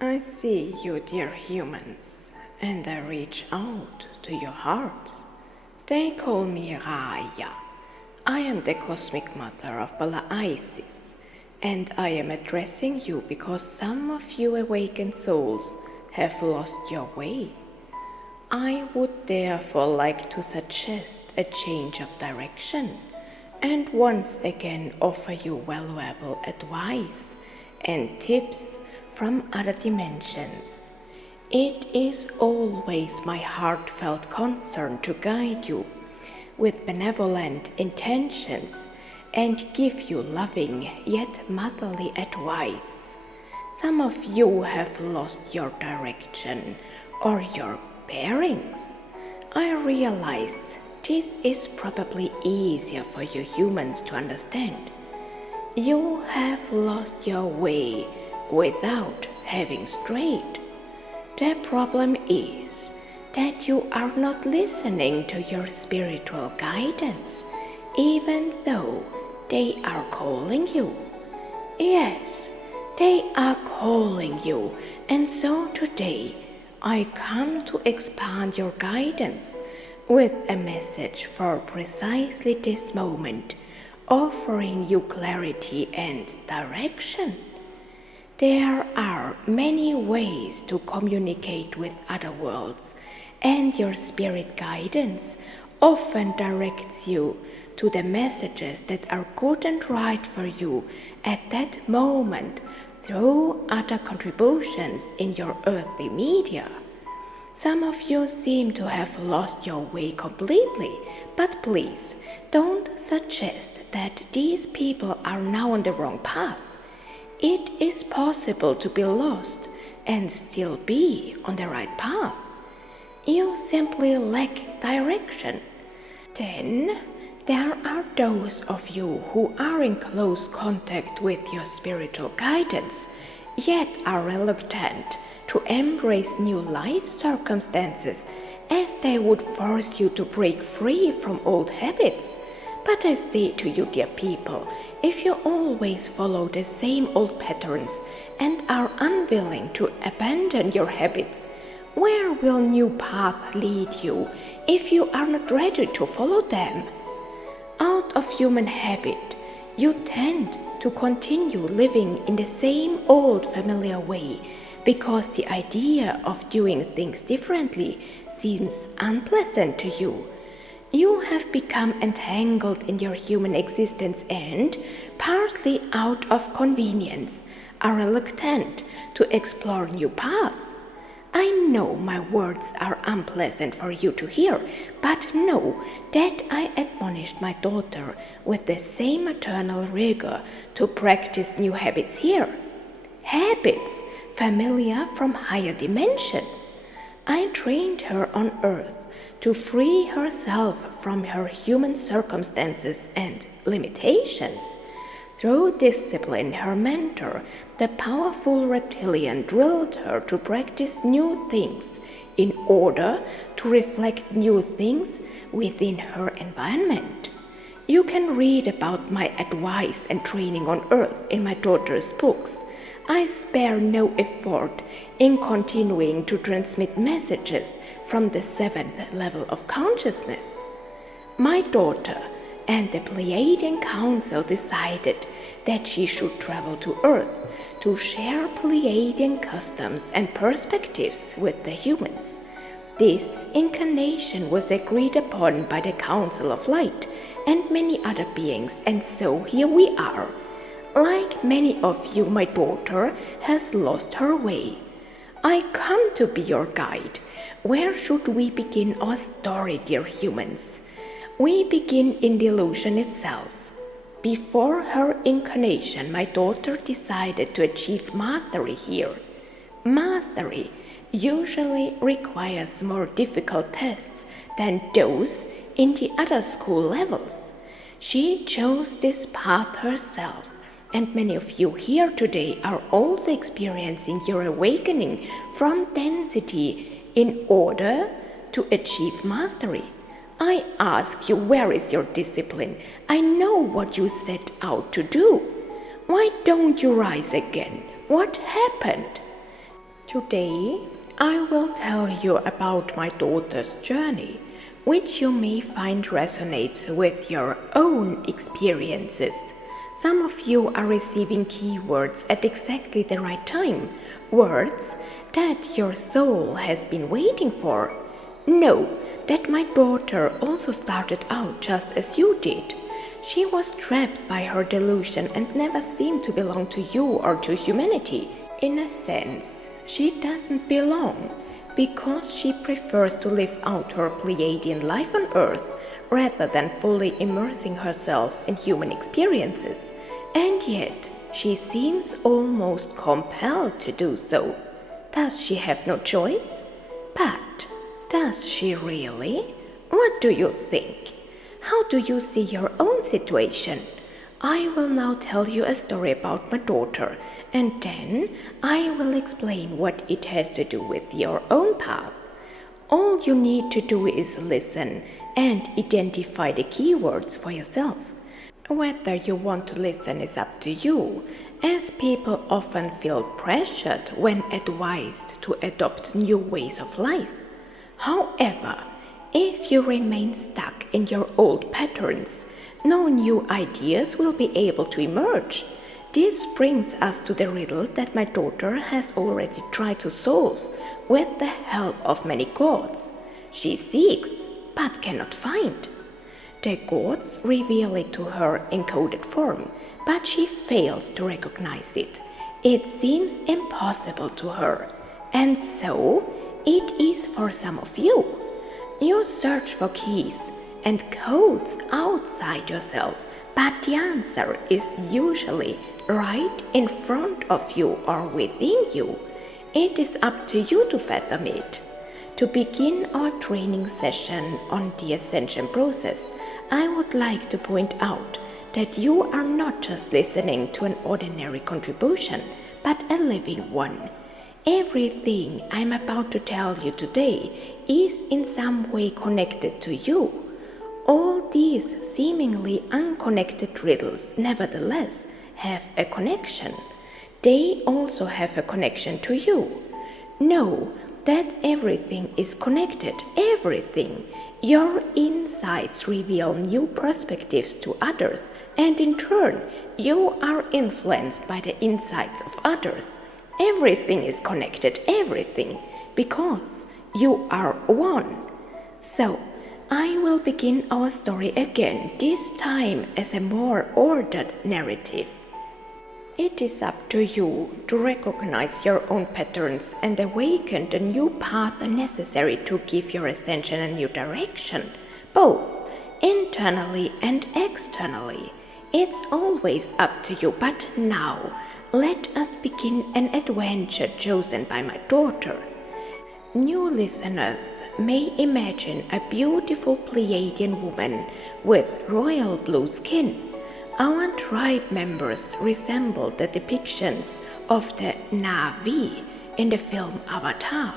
I see you, dear humans, and I reach out to your hearts. They call me Raya. I am the cosmic mother of Pleiadian, and I am addressing you because some of you awakened souls have lost your way. I would therefore like to suggest a change of direction and once again offer you valuable advice and tips from other dimensions. It is always my heartfelt concern to guide you with benevolent intentions and give you loving yet motherly advice. Some of you have lost your direction or your bearings. I realize this is probably easier for you humans to understand. You have lost your way without having strayed. The problem is that you are not listening to your spiritual guidance, even though they are calling you. Yes, they are calling you, and so today I come to expand your guidance with a message for precisely this moment, offering you clarity and direction. There are many ways to communicate with other worlds, and your spirit guidance often directs you to the messages that are good and right for you at that moment through other contributions in your earthly media. Some of you seem to have lost your way completely, but please don't suggest that these people are now on the wrong path. It is possible to be lost and still be on the right path. You simply lack direction. Then there are those of you who are in close contact with your spiritual guidance, yet are reluctant to embrace new life circumstances as they would force you to break free from old habits. But I say to you, dear people, if you always follow the same old patterns and are unwilling to abandon your habits, where will new path lead you if you are not ready to follow them? Out of human habit, you tend to continue living in the same old familiar way because the idea of doing things differently seems unpleasant to you. You have become entangled in your human existence and, partly out of convenience, are reluctant to explore new paths. I know my words are unpleasant for you to hear, but know that I admonished my daughter with the same maternal rigor to practice new habits here. Habits familiar from higher dimensions. I trained her on earth to free herself from her human circumstances and limitations. Through discipline, her mentor, the powerful reptilian, drilled her to practice new things in order to reflect new things within her environment. You can read about my advice and training on earth in my daughter's books. I spare no effort in continuing to transmit messages from the 7th level of consciousness. My daughter and the Pleiadian Council decided that she should travel to Earth to share Pleiadian customs and perspectives with the humans. This incarnation was agreed upon by the Council of Light and many other beings, and so here we are. Like many of you, my daughter has lost her way. I come to be your guide. Where should we begin our story, dear humans? We begin in the illusion itself. Before her incarnation, my daughter decided to achieve mastery here. Mastery usually requires more difficult tests than those in the other school levels. She chose this path herself, and many of you here today are also experiencing your awakening from density in order to achieve mastery. I ask you, where is your discipline? I know what you set out to do. Why don't you rise again? What happened? Today, I will tell you about my daughter's journey, which you may find resonates with your own experiences. Some of you are receiving keywords at exactly the right time, words that your soul has been waiting for. Know that my daughter also started out just as you did. She was trapped by her delusion and never seemed to belong to you or to humanity. In a sense, she doesn't belong because she prefers to live out her Pleiadian life on Earth rather than fully immersing herself in human experiences. And yet, she seems almost compelled to do so. Does she have no choice? But does she really? What do you think? How do you see your own situation? I will now tell you a story about my daughter, and then I will explain what it has to do with your own path. All you need to do is listen and identify the keywords for yourself. Whether you want to listen is up to you, as people often feel pressured when advised to adopt new ways of life. However, if you remain stuck in your old patterns, no new ideas will be able to emerge. This brings us to the riddle that my daughter has already tried to solve with the help of many gods. She seeks, but cannot find. The gods reveal it to her in coded form, but she fails to recognize it. It seems impossible to her, and so it is for some of you. You search for keys and codes outside yourself, but the answer is usually right in front of you or within you. It is up to you to fathom it. To begin our training session on the Ascension process, I would like to point out that you are not just listening to an ordinary contribution, but a living one. Everything I'm about to tell you today is in some way connected to you. All these seemingly unconnected riddles, nevertheless, have a connection. They also have a connection to you. Know that everything is connected, everything. Your insights reveal new perspectives to others, and in turn, you are influenced by the insights of others. Everything is connected, everything, because you are one. So, I will begin our story again, this time as a more ordered narrative. It is up to you to recognize your own patterns and awaken the new path necessary to give your ascension a new direction, both internally and externally. It's always up to you, but now let us begin an adventure chosen by my daughter. New listeners may imagine a beautiful Pleiadian woman with royal blue skin. Our tribe members resemble the depictions of the Na'vi in the film Avatar.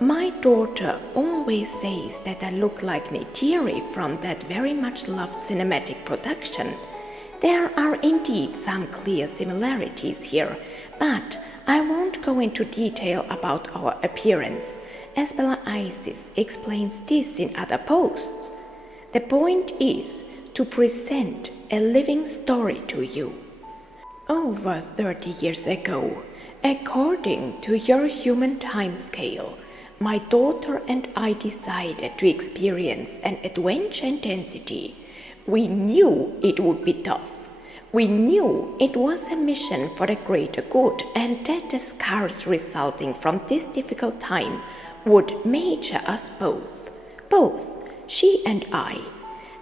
My daughter always says that I look like Neytiri from that very much loved cinematic production. There are indeed some clear similarities here, but I won't go into detail about our appearance, as Pleiadian explains this in other posts. The point is to present a living story to you. Over 30 years ago, according to your human timescale, my daughter and I decided to experience an adventure intensity. We knew it would be tough. We knew it was a mission for the greater good, and that the scars resulting from this difficult time would major us both, she and I.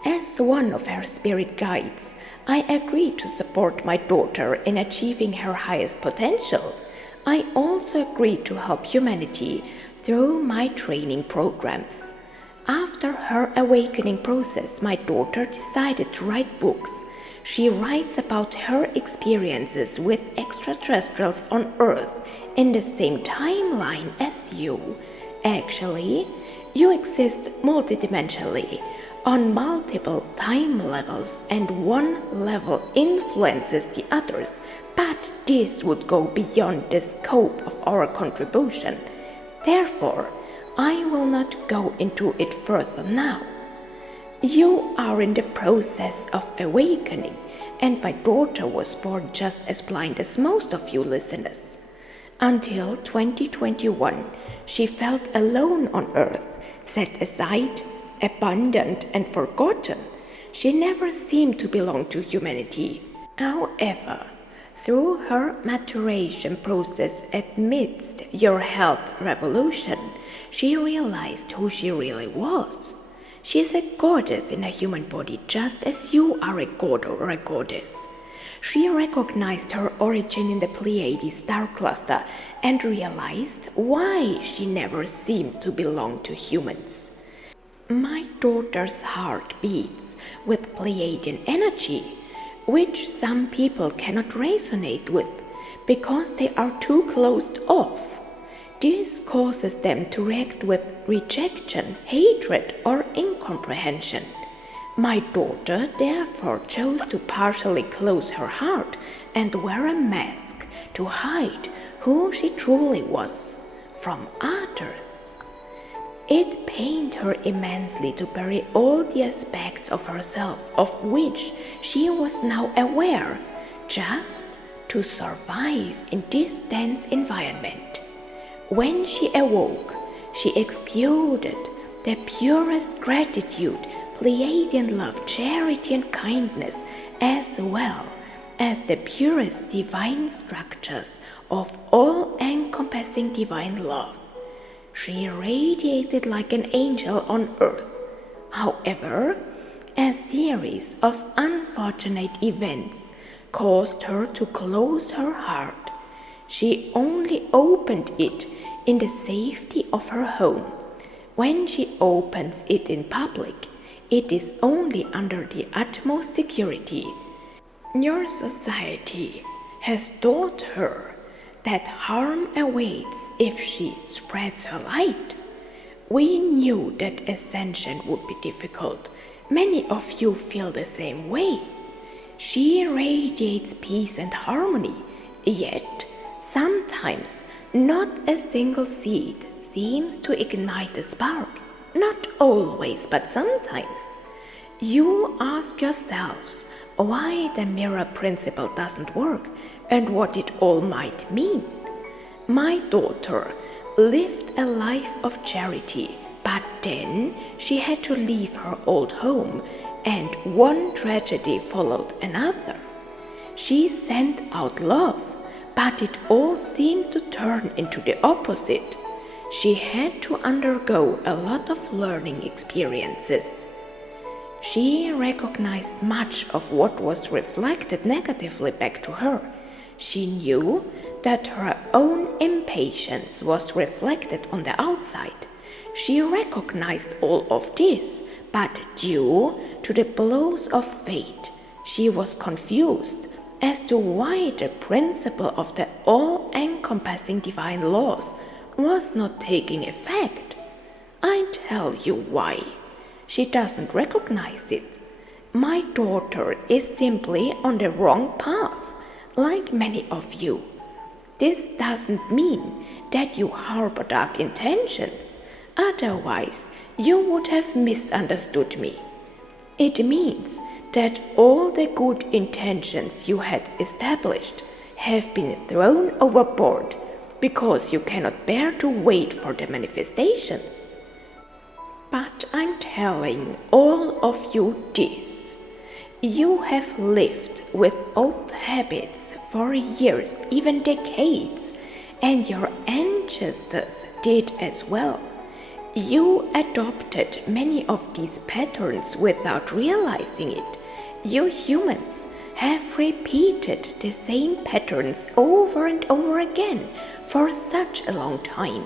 As one of her spirit guides, I agreed to support my daughter in achieving her highest potential. I also agreed to help humanity through my training programs. After her awakening process, my daughter decided to write books. She writes about her experiences with extraterrestrials on Earth in the same timeline as you. Actually, You exist multidimensionally on multiple time levels, and one level influences the others, but this would go beyond the scope of our contribution. Therefore, I will not go into it further now. You are in the process of awakening, and my daughter was born just as blind as most of you listeners. Until 2021, she felt alone on earth, set aside, abandoned and forgotten. She never seemed to belong to humanity. However, through her maturation process amidst your health revolution, she realized who she really was. She is a goddess in a human body, just as you are a god or a goddess. She recognized her origin in the Pleiadian star cluster and realized why she never seemed to belong to humans. My daughter's heart beats with Pleiadian energy, which some people cannot resonate with because they are too closed off. This causes them to react with rejection, hatred, or incomprehension. My daughter therefore chose to partially close her heart and wear a mask to hide who she truly was from others. It pained her immensely to bury all the aspects of herself of which she was now aware, just to survive in this dense environment. When she awoke, she exuded the purest gratitude, Pleiadian love, charity and kindness, as well as the purest divine structures of all-encompassing divine love. She radiated like an angel on earth. However, a series of unfortunate events caused her to close her heart. She only opened it in the safety of her home. When she opens it in public, it is only under the utmost security. Your society has taught her that harm awaits if she spreads her light. We knew that Ascension would be difficult. Many of you feel the same way. She radiates peace and harmony, yet sometimes not a single seed seems to ignite a spark. Not always, but sometimes. You ask yourselves why the mirror principle doesn't work and what it all might mean. My daughter lived a life of charity, but then she had to leave her old home, and one tragedy followed another. She sent out love, but it all seemed to turn into the opposite. She had to undergo a lot of learning experiences. She recognized much of what was reflected negatively back to her. She knew that her own impatience was reflected on the outside. She recognized all of this, but due to the blows of fate, she was confused as to why the principle of the all-encompassing divine laws was not taking effect. I tell you why. She doesn't recognize it. My daughter is simply on the wrong path, like many of you. This doesn't mean that you harbor dark intentions. Otherwise, you would have misunderstood me. It means that all the good intentions you had established have been thrown overboard because you cannot bear to wait for the manifestations. But I'm telling all of you this. You have lived with old habits for years, even decades, and your ancestors did as well. You adopted many of these patterns without realizing it. You humans have repeated the same patterns over and over again for such a long time,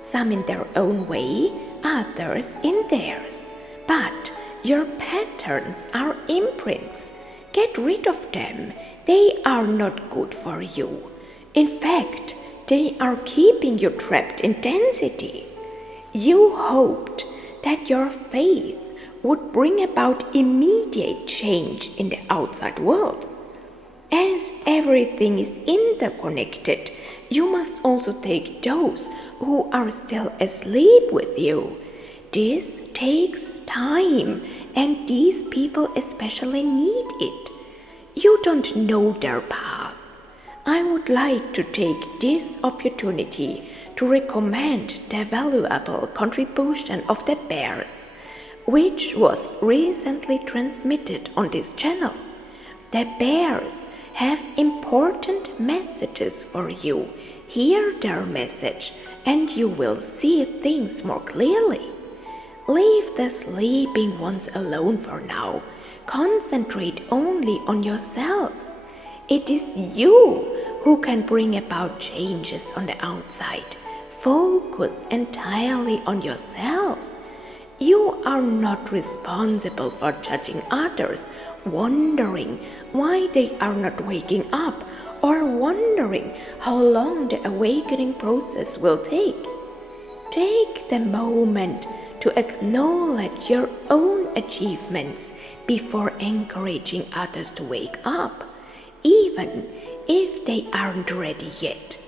some in their own way, others in theirs. But your patterns are imprints. Get rid of them. They are not good for you. In fact, they are keeping you trapped in density. You hoped that your faith would bring about immediate change in the outside world. As everything is interconnected, you must also take those who are still asleep with you. This takes time, and these people especially need it. You don't know their path. I would like to take this opportunity to recommend the valuable contribution of the bears, which was recently transmitted on this channel. The bears have important messages for you. Hear their message and you will see things more clearly. Leave the sleeping ones alone for now. Concentrate only on yourselves. It is you who can bring about changes on the outside. Focus entirely on yourself. You are not responsible for judging others, wondering why they are not waking up, or wondering how long the awakening process will take. Take the moment to acknowledge your own achievements before encouraging others to wake up, even if they aren't ready yet.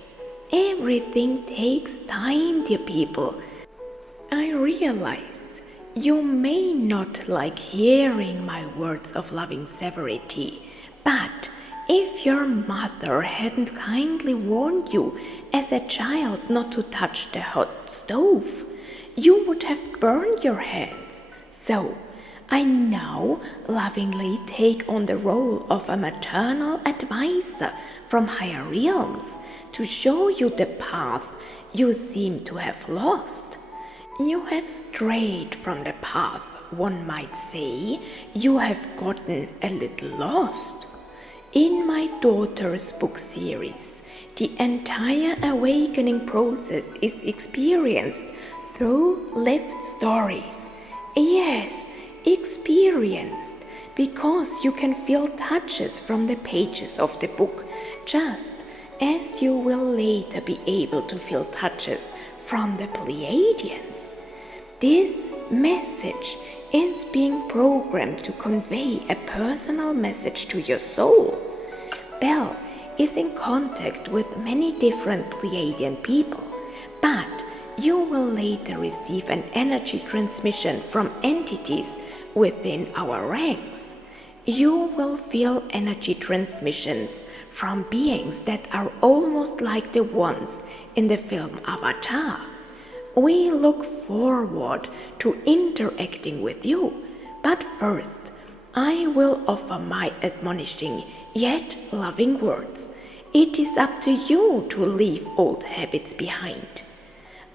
Everything takes time, dear people. I realize you may not like hearing my words of loving severity, but if your mother hadn't kindly warned you as a child not to touch the hot stove, you would have burned your hands. So, I now lovingly take on the role of a maternal advisor from higher realms to show you the path you seem to have lost. You have strayed from the path, one might say. You have gotten a little lost. In my daughter's book series, the entire awakening process is experienced through lived stories. Yes, experienced, because you can feel touches from the pages of the book, just as you will later be able to feel touches from the Pleiadians. This message is being programmed to convey a personal message to your soul. Belle is in contact with many different Pleiadian people, but you will later receive an energy transmission from entities within our ranks. You will feel energy transmissions from beings that are almost like the ones in the film Avatar. We look forward to interacting with you, but first I will offer my admonishing yet loving words. It is up to you to leave old habits behind.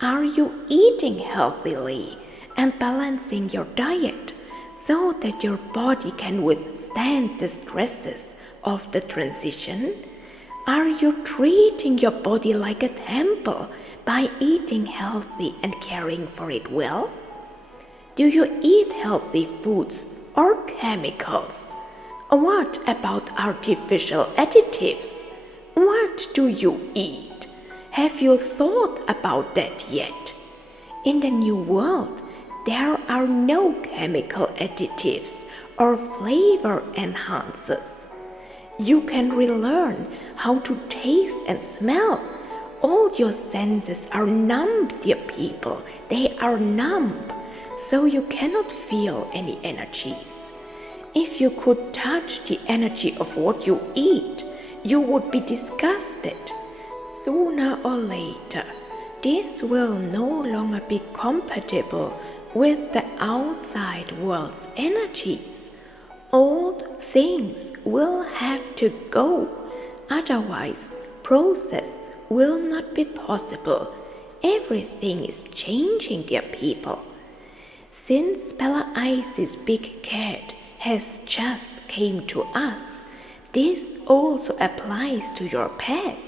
Are you eating healthily and balancing your diet so that your body can withstand the stresses of the transition? Are you treating your body like a temple by eating healthy and caring for it well? Do you eat healthy foods or chemicals? What about artificial additives? What do you eat? Have you thought about that yet? In the new world, there are no chemical additives or flavor enhancers. You can relearn how to taste and smell. All your senses are numb, dear people. They are numb, so you cannot feel any energies. If you could touch the energy of what you eat, you would be disgusted. Sooner or later, this will no longer be compatible with the outside world's energies. Old things will have to go, otherwise process will not be possible. Everything is changing, dear people. Since Pleiadian's big cat has just came to us, this also applies to your pets.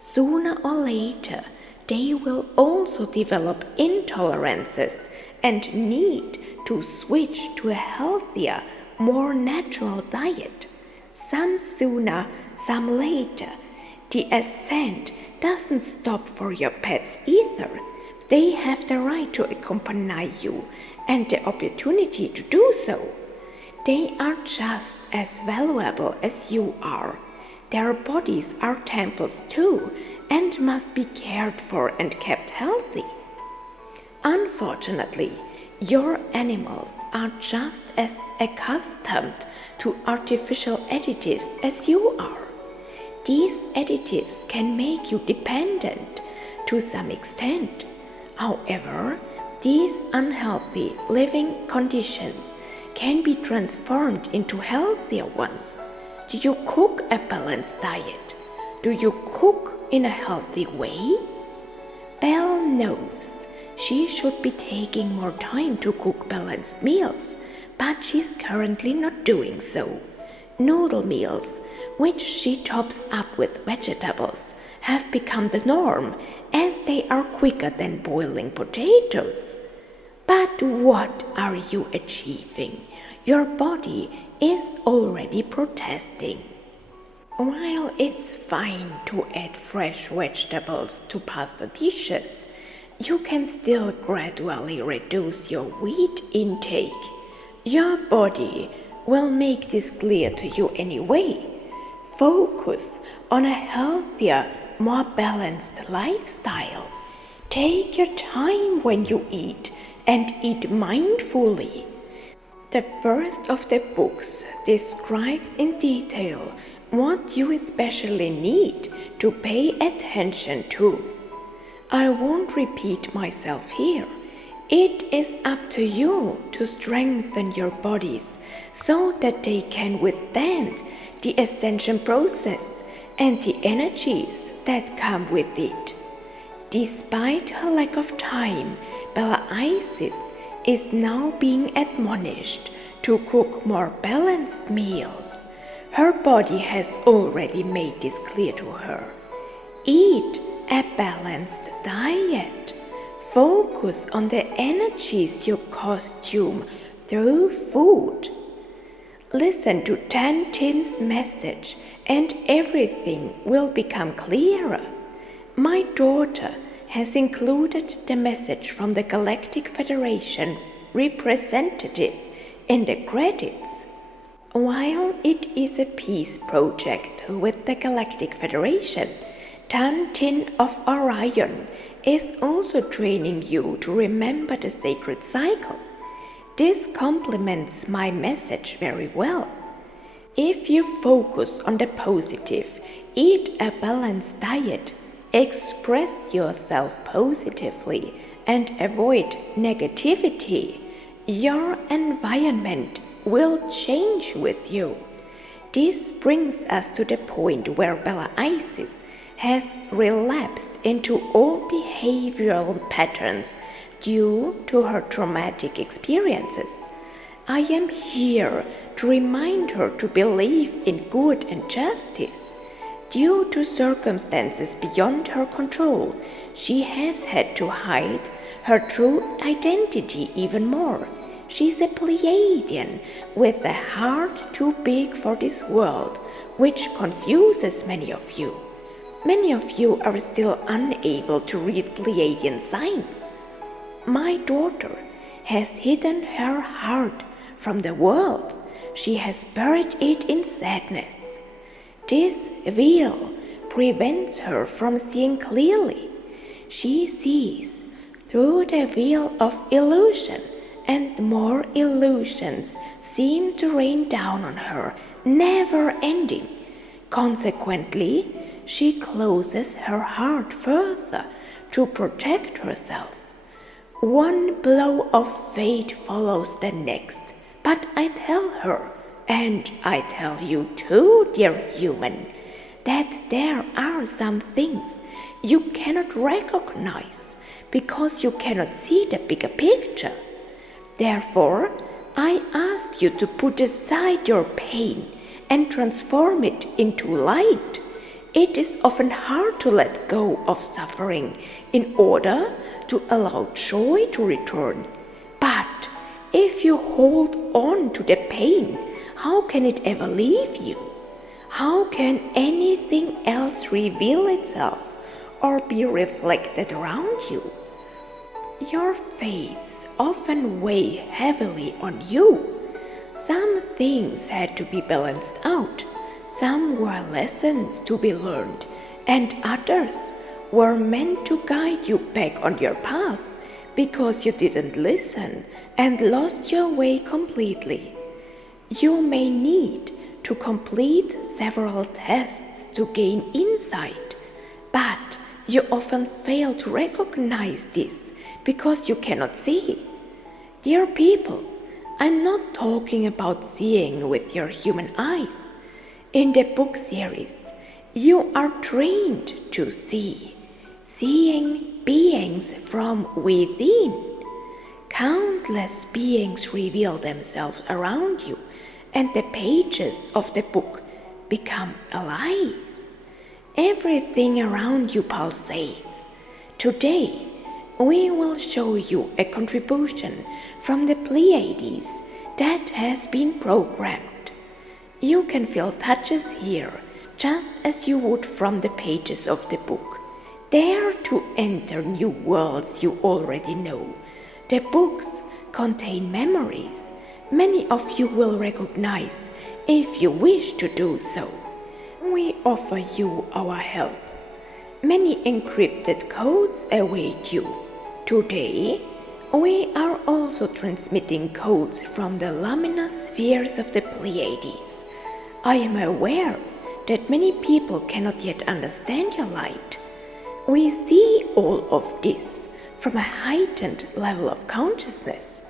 Sooner or later, they will also develop intolerances and need to switch to a healthier, more natural diet. Some sooner, some later. The ascent doesn't stop for your pets either. They have the right to accompany you and the opportunity to do so. They are just as valuable as you are. Their bodies are temples too and must be cared for and kept healthy. Unfortunately, your animals are just as accustomed to artificial additives as you are. These additives can make you dependent to some extent. However, these unhealthy living conditions can be transformed into healthier ones. Do you cook a balanced diet? Do you cook in a healthy way? Belle knows she should be taking more time to cook balanced meals, but she's currently not doing so. Noodle meals, which she tops up with vegetables, have become the norm as they are quicker than boiling potatoes. But what are you achieving? Your body is already protesting. While it's fine to add fresh vegetables to pasta dishes, you can still gradually reduce your wheat intake. Your body will make this clear to you anyway. Focus on a healthier, more balanced lifestyle. Take your time when you eat and eat mindfully. The first of the books describes in detail what you especially need to pay attention to. I won't repeat myself here. It is up to you to strengthen your bodies so that they can withstand the ascension process and the energies that come with it. Despite her lack of time, Pleiadian is now being admonished to cook more balanced meals. Her body has already made this clear to her. Eat a balanced diet. Focus on the energies you consume through food. Listen to Tantin's message and everything will become clearer. My daughter has included the message from the Galactic Federation representative in the credits. While it is a peace project with the Galactic Federation, Tantin of Orion is also training you to remember the sacred cycle. This complements my message very well. If you focus on the positive, eat a balanced diet, express yourself positively, and avoid negativity, your environment will change with you. This brings us to the point where Pleiadian has relapsed into old behavioral patterns due to her traumatic experiences. I am here to remind her to believe in good and justice. Due to circumstances beyond her control, she has had to hide her true identity even more. She's a Pleiadian with a heart too big for this world, which confuses many of you. Many of you are still unable to read Pleiadian signs. My daughter has hidden her heart from the world. She has buried it in sadness. This veil prevents her from seeing clearly. She sees through the veil of illusion, and more illusions seem to rain down on her, never ending. Consequently, she closes her heart further to protect herself. One blow of fate follows the next, but I tell her, and I tell you too, dear human, that there are some things you cannot recognize because you cannot see the bigger picture. Therefore, I ask you to put aside your pain and transform it into light. It is often hard to let go of suffering in order to allow joy to return. But if you hold on to the pain, how can it ever leave you? How can anything else reveal itself or be reflected around you? Your fates often weigh heavily on you. Some things had to be balanced out, some were lessons to be learned, and others were meant to guide you back on your path because you didn't listen and lost your way completely. You may need to complete several tests to gain insight, but you often fail to recognize this because you cannot see. Dear people, I'm not talking about seeing with your human eyes. In the book series, you are trained to see, seeing beings from within. Countless beings reveal themselves around you, and the pages of the book become alive. Everything around you pulsates. Today, we will show you a contribution from the Pleiades that has been programmed. You can feel touches here just as you would from the pages of the book. Dare to enter new worlds you already know. The books contain memories. Many of you will recognize if you wish to do so. We offer you our help. Many encrypted codes await you. Today, we are also transmitting codes from the luminous spheres of the Pleiades. I am aware that many people cannot yet understand your light. We see all of this from a heightened level of consciousness.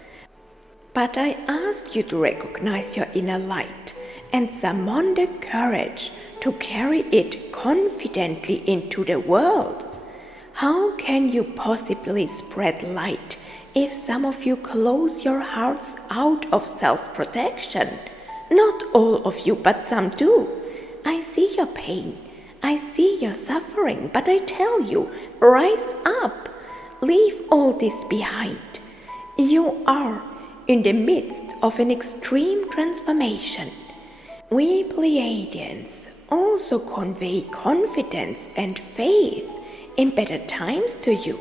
But I ask you to recognize your inner light and summon the courage to carry it confidently into the world. How can you possibly spread light if some of you close your hearts out of self-protection? Not all of you, but some do. I see your pain. I see your suffering, but I tell you, rise up. Leave all this behind. You are in the midst of an extreme transformation. We Pleiadians also convey confidence and faith in better times to you.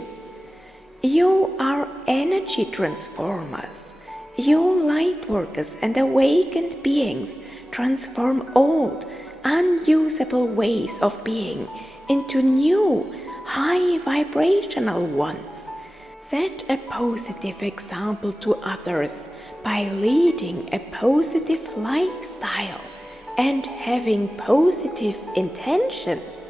You are energy transformers. You light workers and awakened beings transform old, unusable ways of being into new, high vibrational ones. Set a positive example to others by leading a positive lifestyle and having positive intentions.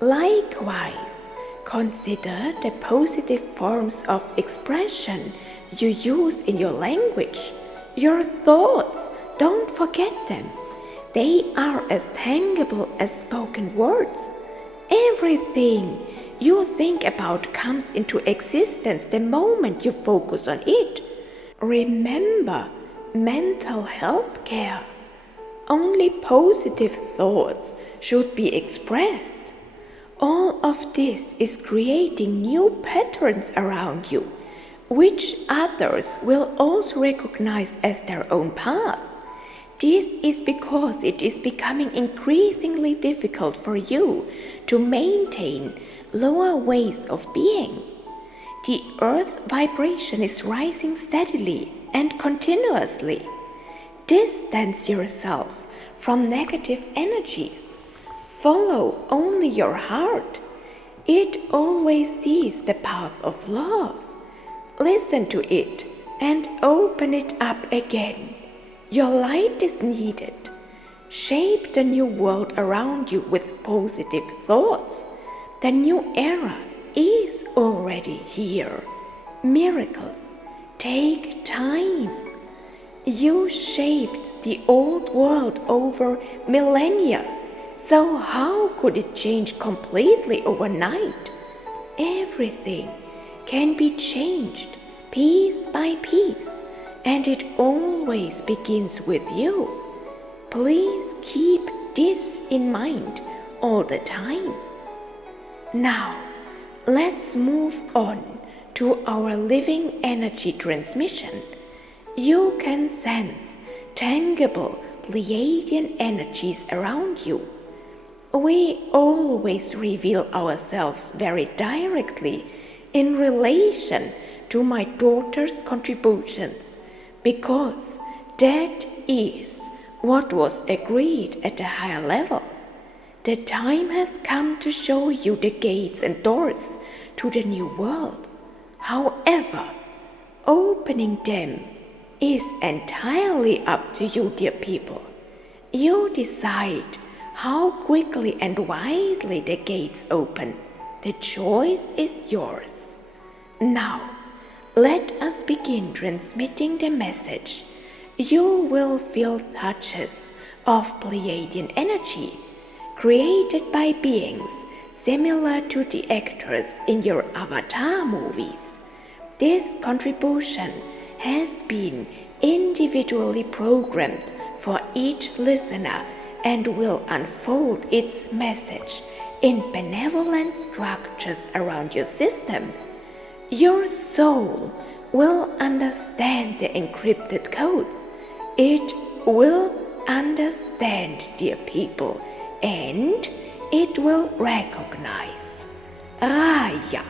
Likewise, consider the positive forms of expression you use in your language. Your thoughts, don't forget them. They are as tangible as spoken words. Everything you think about comes into existence the moment you focus on it. Remember mental health care. Only positive thoughts should be expressed. All of this is creating new patterns around you, which others will also recognize as their own path. This is because it is becoming increasingly difficult for you to maintain lower ways of being. The earth vibration is rising steadily and continuously. Distance yourself from negative energies. Follow only your heart. It always sees the path of love. Listen to it and open it up again. Your light is needed. Shape the new world around you with positive thoughts. The new era is already here. Miracles take time. You shaped the old world over millennia. So how could it change completely overnight? Everything can be changed piece by piece, and it always begins with you. Please keep this in mind all the times. Now, let's move on to our living energy transmission. You can sense tangible Pleiadian energies around you. We always reveal ourselves very directly in relation to my daughter's contributions, because that is what was agreed at a higher level. The time has come to show you the gates and doors to the new world. However, opening them is entirely up to you, dear people. You decide how quickly and widely the gates open. The choice is yours. Now, let us begin transmitting the message. You will feel touches of Pleiadian energy created by beings similar to the actors in your Avatar movies. This contribution has been individually programmed for each listener and will unfold its message in benevolent structures around your system. Your soul will understand the encrypted codes. It will understand, dear people, and it will recognize Raya